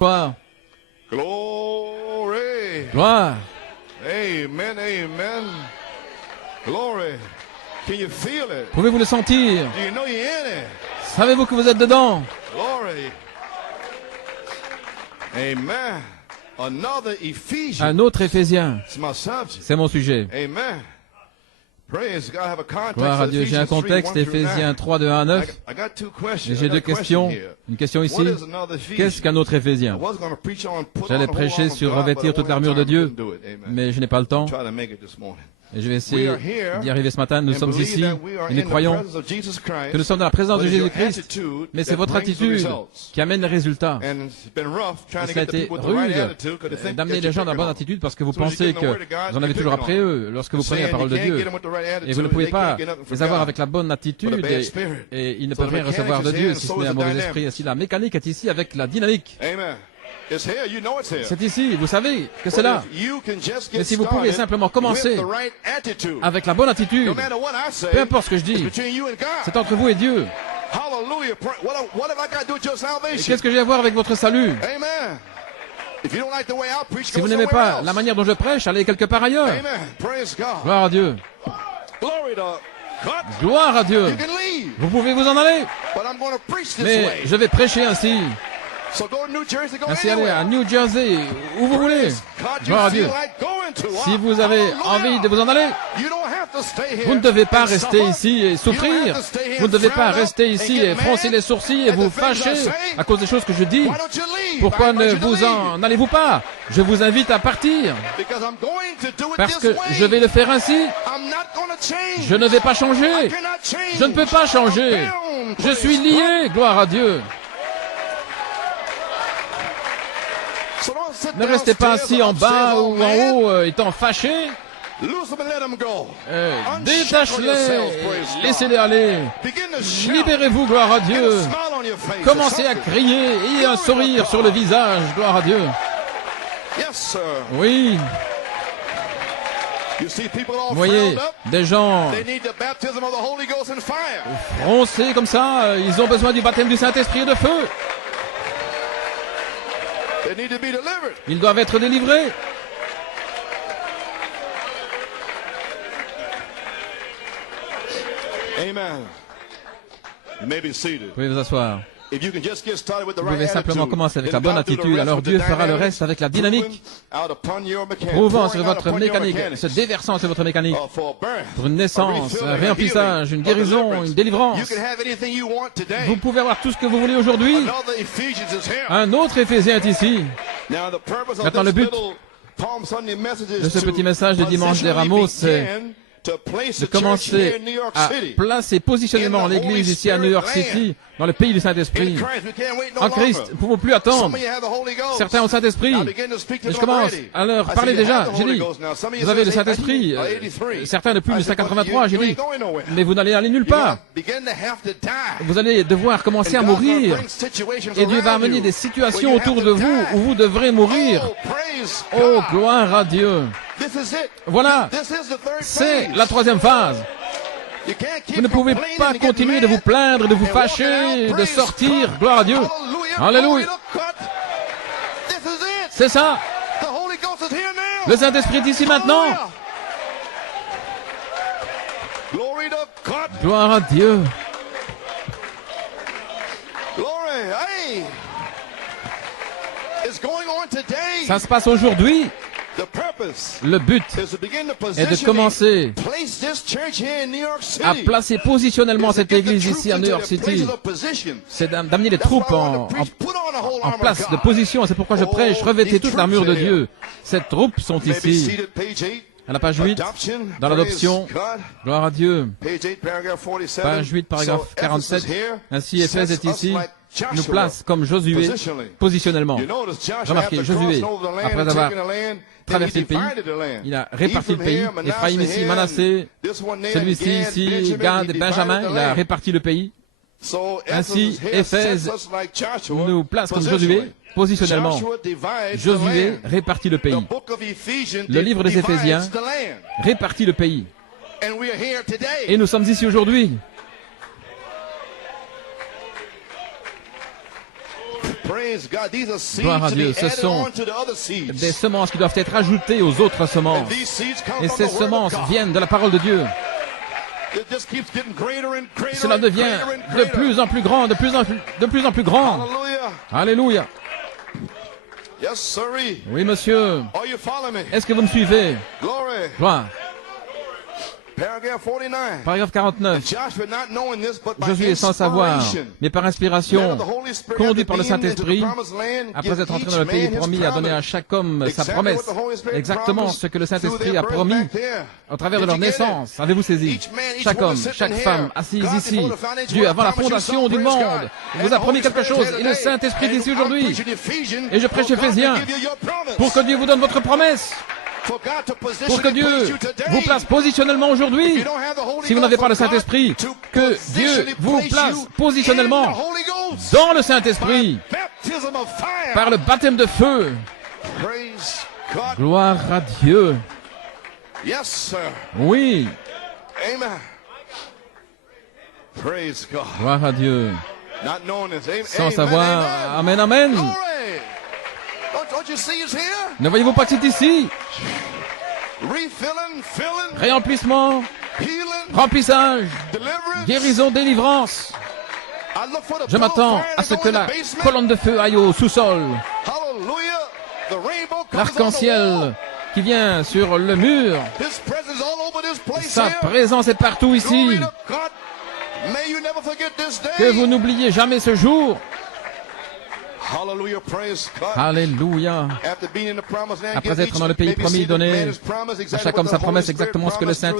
Gloire. Glory. Gloire. Amen, amen. Glory. Can you feel it? Pouvez-vous le sentir? Do you know you're in it? Savez-vous que vous êtes dedans? Glory. Amen. Another Ephesians. Un autre Éphésien. It's my subject. C'est mon sujet. Amen. Praise God. I have a context. Gloire à Dieu. J'ai un contexte, Éphésiens 3, de 1 à 9. I got two questions. Et j'ai deux questions. Une question ici. Qu'est-ce qu'un autre Éphésien? J'allais prêcher sur revêtir toute l'armure de Dieu, mais je n'ai pas le temps. Et je vais essayer d'y arriver ce matin. Nous sommes ici et nous croyons que nous sommes dans la présence de Jésus-Christ. Mais c'est votre attitude qui amène les résultats. Et ça a été rude d'amener les gens dans la bonne attitude parce que vous pensez que vous en avez toujours après eux lorsque vous prenez la parole de Dieu. Et vous ne pouvez pas les avoir avec la bonne attitude et ils ne peuvent rien recevoir de Dieu si ce n'est un mauvais esprit. Ainsi, la mécanique est ici avec la dynamique. C'est ici, vous savez que c'est là. Mais si vous pouvez simplement commencer avec la bonne attitude, peu importe ce que je dis, c'est entre vous et Dieu. Et qu'est-ce que j'ai à voir avec votre salut? Si vous n'aimez pas la manière dont je prêche, allez quelque part ailleurs. Gloire à Dieu. Gloire à Dieu. Vous pouvez vous en aller. Mais je vais prêcher ainsi. Ainsi, allez à New Jersey, où vous voulez. Gloire à Dieu. Si vous avez envie de vous en aller, vous ne devez pas rester ici et souffrir. Vous ne devez pas rester ici et froncer les sourcils et vous fâcher à cause des choses que je dis. Pourquoi ne vous en allez-vous pas? Je vous invite à partir. Parce que je vais le faire ainsi. Je ne vais pas changer. Je ne peux pas changer. Je suis lié, gloire à Dieu. Ne restez pas assis en bas ou en haut, étant fâchés. Détachez-les, laissez-les aller. Libérez-vous, gloire à Dieu. Commencez à crier, ayez un sourire sur le visage, gloire à Dieu. Oui. Vous voyez, des gens froncés comme ça, ils ont besoin du baptême du Saint-Esprit et de feu. Ils doivent être délivrés. Amen. You may be seated. Vous pouvez vous asseoir. If you can just get started with the Vous right pouvez simplement attitude, commencer avec then la bonne God do the attitude, rest alors with the Dieu fera le dynamics, reste avec la dynamique, out upon your mechanics, prouvant pouring sur out votre upon your mécanique, mechanics, se déversant sur votre mécanique, for a birth, pour une naissance, a un refilling, réemplissage, une a healing, guérison, a une deliverance. délivrance. You can have anything you want today. Vous pouvez avoir tout ce que vous voulez aujourd'hui. Another Ephesians is here. Un autre Éphésien est ici. Now, the purpose of Maintenant, le this but little Palm Sunday message is de ce petit message de dimanche des Rameaux, c'est de commencer à placer positionnellement l'Église ici à New York City, dans le pays du Saint-Esprit. En Christ, nous ne pouvons plus attendre. Certains ont le Saint-Esprit. Et je commence à leur parler déjà. J'ai dit, vous avez le Saint-Esprit. Certains depuis 1983, j'ai dit, mais vous n'allez aller nulle part. Vous allez devoir commencer à mourir. Et Dieu va amener des situations autour de vous où vous devrez mourir. Oh, gloire à Dieu. Voilà, c'est la troisième phase. Vous ne pouvez pas continuer de vous plaindre, de vous fâcher, de sortir. Gloire à Dieu. Alléluia. C'est ça. Le Saint-Esprit est ici maintenant. Gloire à Dieu. Ça se passe aujourd'hui. Le but est de commencer à placer positionnellement cette église ici à New York City. C'est d'amener les troupes en place de position. C'est pourquoi je prêche, revêtez toute l'armure de Dieu. Ces troupes sont ici. À la page 8, dans l'adoption, gloire à Dieu. Page 8, paragraphe 47. Ainsi, Éphèse est ici, nous place comme Josué, positionnellement. Remarquez, Josué, après avoir traversé le pays, il a réparti le pays. Éphraïm ici, Manassé, celui-ci ici, Gad et Benjamin, il a réparti le pays. Ainsi, Éphèse nous place comme Josué, positionnellement. Josué répartit le pays. Le livre des Éphésiens répartit le pays. Et nous sommes ici aujourd'hui. Gloire à Dieu, ce sont des semences qui doivent être ajoutées aux autres semences. Et ces semences viennent de la parole de Dieu. Cela devient de plus en plus grand, de plus en plus grand. Alléluia. Oui, monsieur. Est-ce que vous me suivez? Gloire. Paragraphe 49. Josué, sans savoir, mais par inspiration, conduit par le Saint-Esprit, après être entré dans le pays promis, a donné à chaque homme sa promesse. Exactement ce que le Saint-Esprit a promis au travers de leur naissance. Avez-vous saisi? Chaque homme, chaque femme assise ici, Dieu, avant la fondation du monde, vous a promis quelque chose. Et le Saint-Esprit d'ici aujourd'hui. Et je prêche Éphésiens pour que Dieu vous donne votre promesse. Pour que Dieu vous place positionnellement aujourd'hui. Si vous n'avez pas le Saint-Esprit, que Dieu vous place positionnellement dans le Saint-Esprit par le baptême de feu. Gloire à Dieu. Oui. Gloire à Dieu. Sans savoir. Amen, amen. Ne voyez-vous pas que c'est ici? Réemplissement, remplissage, guérison, délivrance. Je m'attends à ce que la colonne de feu aille au sous-sol. L'arc-en-ciel qui vient sur le mur. Sa présence est partout ici. Que vous n'oubliez jamais ce jour. Alléluia. Après être dans le pays promis, donné à chaque homme sa promesse, exactement ce que le Saint